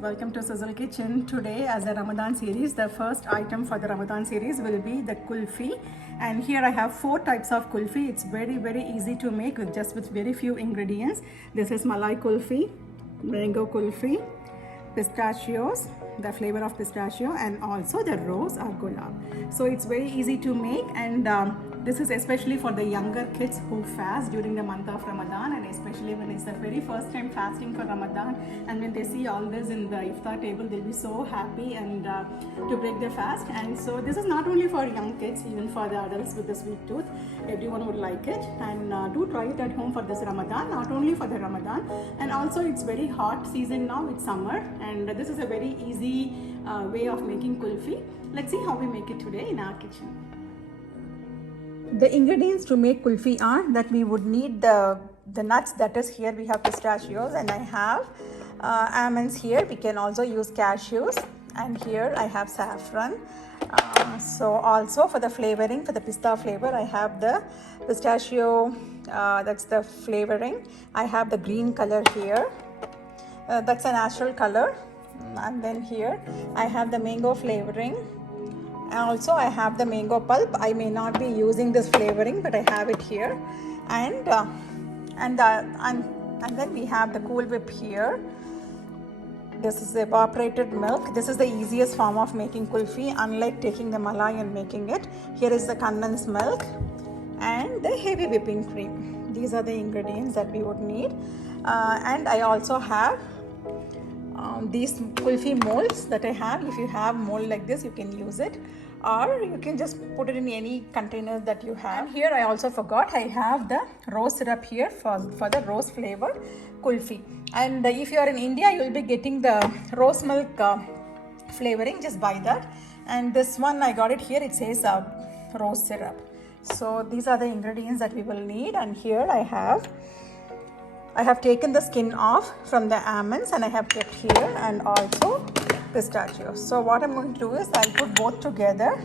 welcome to Sizzle Kitchen. Today as a Ramadan series, the first item for the Ramadan series will be the kulfi, and here I have 4 types of kulfi. It's very easy to make with very few ingredients. This is malai kulfi, mango kulfi, pistachios, the flavor of pistachio, and also the rose or gulab. So it's very easy to make, and this is especially for the younger kids who fast during the month of Ramadan, and especially when it's the very first time fasting for Ramadan, and when they see all this in the iftar table, they'll be so happy and to break the fast. And so this is not only for young kids, even for the adults with the sweet tooth, everyone would like it. And do try it at home for this Ramadan, not only for the Ramadan, and also it's very hot season now, it's summer, and this is a very easy way of making kulfi. Let's see how we make it today in our kitchen. The ingredients to make kulfi are that we would need the nuts. That is, here we have pistachios, and I have almonds here. We can also use cashews, and here I have saffron. So also for the flavoring, for the pista flavor, I have the pistachio, that's the flavoring. I have the green color here, that's a natural color. And then here I have the mango flavoring, and also I have the mango pulp. I may not be using this flavoring, but I have it here. And then we have the Cool Whip here. This is the evaporated milk. This is the easiest form of making kulfi, unlike taking the malai and making it. Here is the condensed milk and the heavy whipping cream. These are the ingredients that we would need. And I also have these kulfi molds that I have. If you have mold like this, you can use it, or you can just put it in any containers that you have. And here I also forgot, I have the rose syrup here for the rose flavored kulfi. And if you are in India, you will be getting the rose milk flavoring. Just buy that. And this one I got it here, it says rose syrup. So these are the ingredients that we will need. And here I have taken the skin off from the almonds, and I have kept here, and also pistachios. So what I'm going to do is I'll put both together,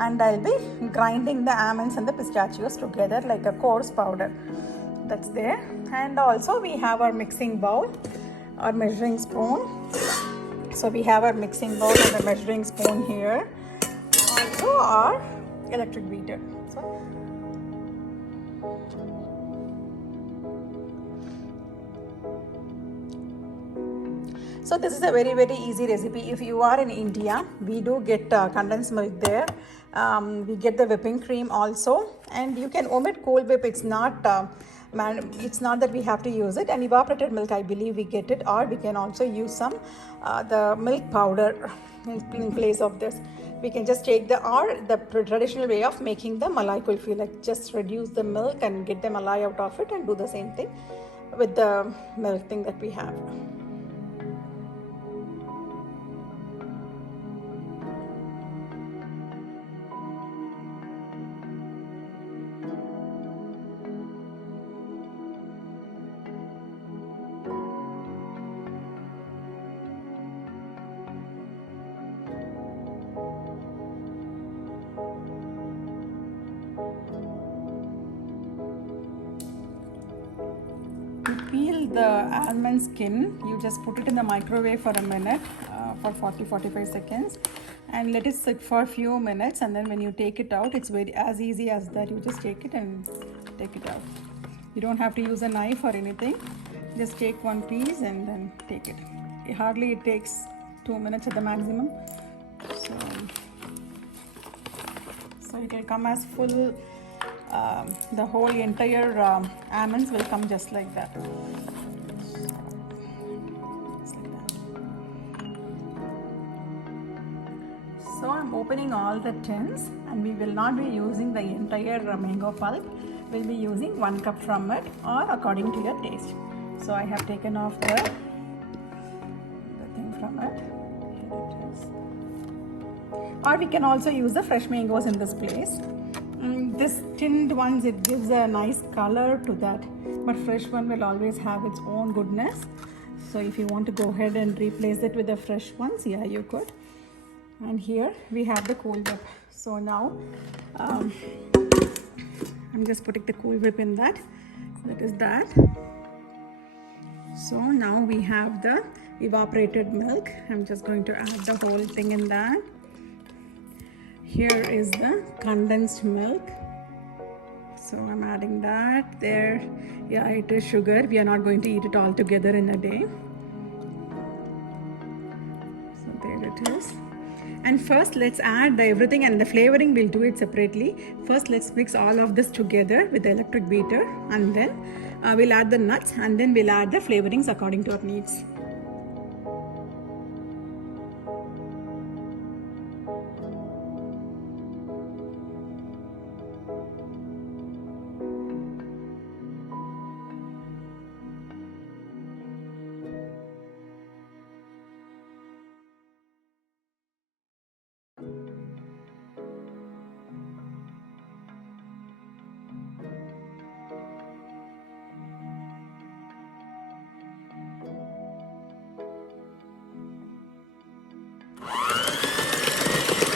and I'll be grinding the almonds and the pistachios together like a coarse powder. That's there. And also we have our mixing bowl, our measuring spoon. So we have our mixing bowl and the measuring spoon here. Also our electric beater. So this is a very easy recipe. If you are in India, we do get condensed milk there. We get the whipping cream also, and you can omit Cool Whip. It's not that we have to use it. And evaporated milk, I believe we get it, or we can also use some the milk powder in place of this. We can just take the traditional way of making the malai kulfi, like just reduce the milk and get the malai out of it, and do the same thing with the milk thing that we have. Peel the almond skin. You just put it in the microwave for a minute, for 40-45 seconds, and let it sit for a few minutes. And then when you take it out, it's as easy as that. You just take it and take it out. You don't have to use a knife or anything. Just take one piece and then take it. It takes 2 minutes at the maximum. So it will come as full. The whole entire almonds will come just like that. So I'm opening all the tins, and we will not be using the entire mango pulp. We'll be using 1 cup from it, or according to your taste. So I have taken off the thing from it. Here it is. Or we can also use the fresh mangoes in this place. This tinned ones, it gives a nice color to that, but fresh one will always have its own goodness. So if you want to go ahead and replace it with the fresh ones, yeah, you could. And here we have the Cool Whip. So now I'm just putting the Cool Whip in that. That is that. So now we have the evaporated milk. I'm just going to add the whole thing in that. Here is the condensed milk. So I'm adding that there. Yeah, it is sugar. We are not going to eat it all together in a day. So there it is. And first let's add everything, and the flavoring we'll do it separately. First let's mix all of this together with the electric beater, and then we'll add the nuts, and then we'll add the flavorings according to our needs.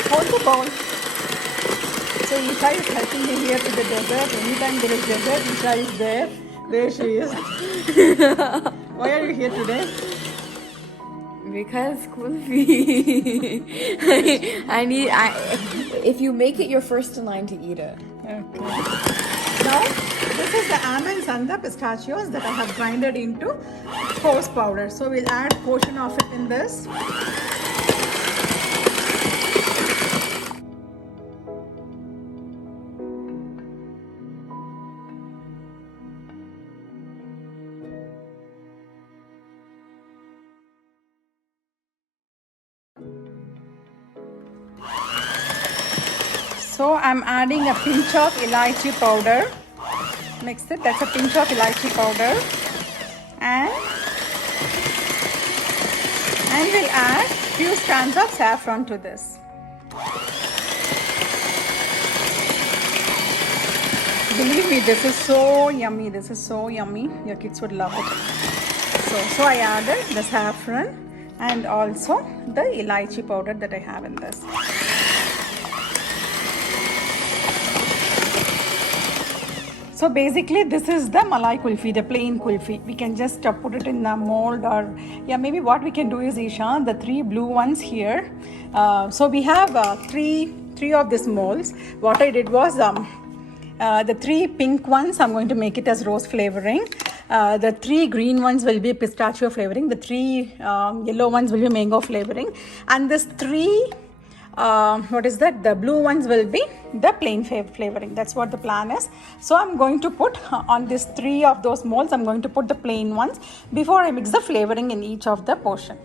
Hold the bowl. So Isha is helping me here to the desert. Anytime there is desert, Isha is there. There she is. Why are you here today? Because kulfi. If you make it, you're first in line to eat it. Okay. Now, this is the almonds and the pistachios that I have grinded into coarse powder. So we'll add a portion of it in this. So I'm adding a pinch of elaichi powder. Mix it. That's a pinch of elaichi powder, and we'll add few strands of saffron to this. Believe me, this is so yummy. This is so yummy. Your kids would love it. So I added the saffron and also the elaichi powder that I have in this. So basically this is the malai kulfi, the plain kulfi. We can just put it in the mold, or yeah, maybe what we can do is, Isha, the 3 blue ones here. So we have three of these molds. What I did was the 3 pink ones, I'm going to make it as rose flavoring. The 3 green ones will be pistachio flavoring. The 3 yellow ones will be mango flavoring. And this 3 the blue ones will be the plain flavoring. That's what the plan is. So I'm going to put on this 3 of those molds, I'm going to put the plain ones before I mix the flavoring in each of the portion.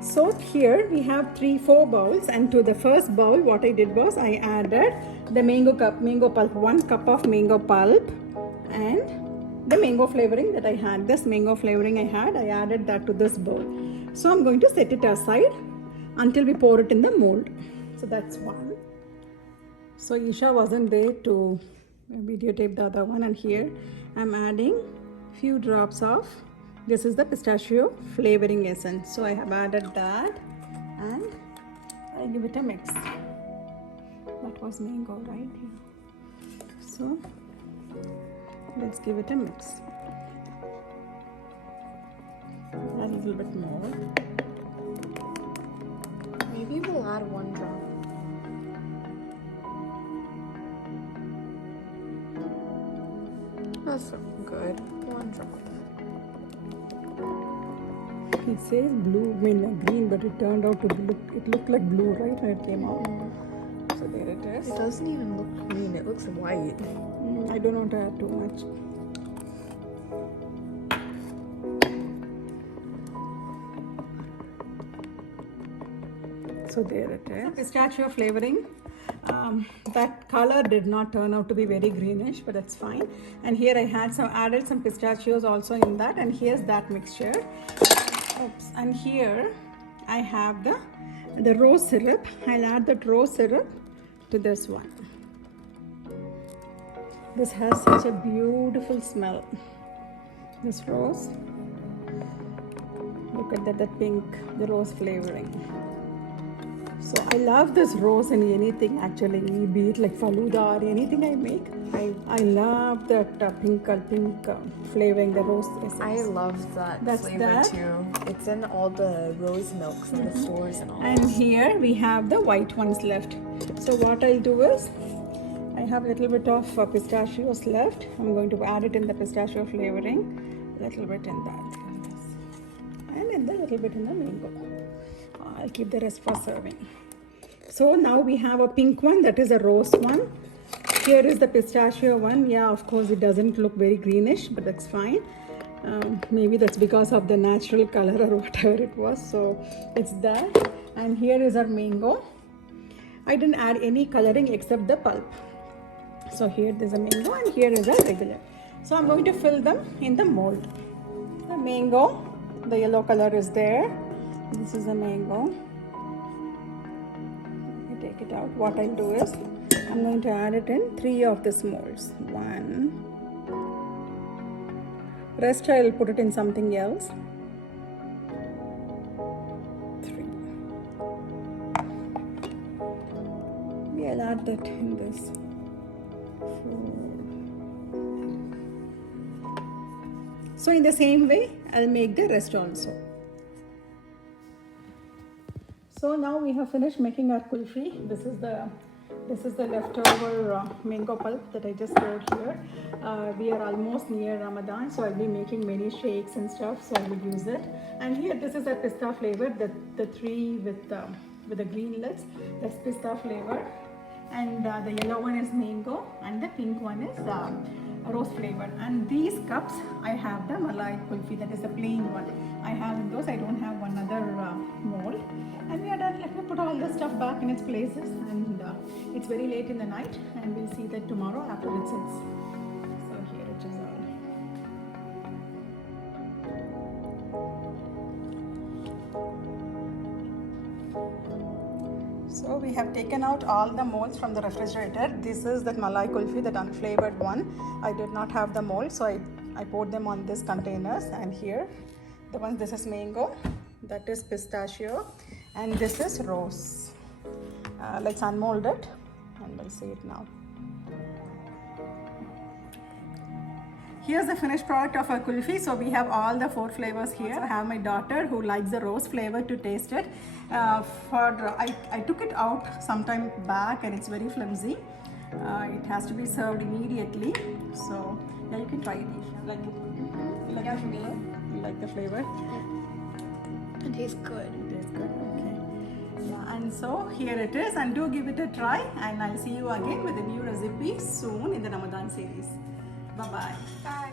So here we have 4 bowls, and to the first bowl what I did was I added the mango pulp, 1 cup of mango pulp, and the mango flavoring that I had. This mango flavoring I added that to this bowl. So I'm going to set it aside until we pour it in the mold. So that's one. So Isha wasn't there to videotape the other one, and here I'm adding few drops of, this is the pistachio flavoring essence. So I have added that and I give it a mix. That was mango, right? Yeah. So let's give it a mix. A little bit more. Maybe we'll add 1 drop. That's good. 1 drop. It says blue, green, but it turned out to look, it looked like blue, right, when it came out. So there it is. It doesn't even look green, it looks white. I don't want to add too much. So there it is. Pistachio flavoring. That color did not turn out to be very greenish, but that's fine. And here I had added some pistachios also in that, and here's that mixture. Oops. And here I have the rose syrup. I'll add that rose syrup to this one. This has such a beautiful smell. This rose. Look at that, the pink, the rose flavoring. So I love this rose in anything actually, be it like faluda or anything I make. I love that pink flavoring, the rose essence. I love that That's flavor that. too. It's in all the rose milks in the stores and all. And here we have the white ones left. So what I'll do is, I have a little bit of pistachios left. I'm going to add it in the pistachio flavoring, a little bit in that, and in the little bit in the mango. I'll keep the rest for serving. So now we have a pink one, that is a rose one. Here is the pistachio one. Yeah, of course it doesn't look very greenish, but that's fine. Maybe that's because of the natural color or whatever it was. So it's that. And here is our mango. I didn't add any coloring except the pulp. So here there's a mango and here is a regular. So I'm going to fill them in the mold. The mango, the yellow color is there. This is a mango. I take it out. What I'll do is, I'm going to add it in 3 of these molds. 1. Rest I'll put it in something else. 3. Maybe I'll add that in this. 4. So in the same way, I'll make the rest also. So now we have finished making our kulfi. This is the leftover mango pulp that I just poured here. We are almost near Ramadan, so I'll be making many shakes and stuff, so I will use it. And here this is a pista flavor, the 3 with the green lids, that's pista flavor. And the yellow one is mango and the pink one is rose flavor. And these cups, I have the malai kulfi, that is the plain one. I have those, I don't have one other mold. And we are done. Let me put all the stuff back in its places. And it's very late in the night, and we'll see that tomorrow after it sits. So here it is all. So we have taken out all the molds from the refrigerator. This is that malai kulfi, that unflavored one. I did not have the mold, so I poured them on these containers. And here, the one, this is mango, that is pistachio, and this is rose. Let's unmold it and we'll see it now. Here's the finished product of our kulfi. So we have all the 4 flavors here. I have my daughter who likes the rose flavor to taste it. I took it out sometime back and it's very flimsy. It has to be served immediately. So yeah, you can try it. Like it? You like the flavor? You like the flavor? It tastes good. It tastes good. Okay. Yeah, and so here it is, and do give it a try, and I'll see you again with a new recipe soon in the Ramadan series. Bye-bye. Bye.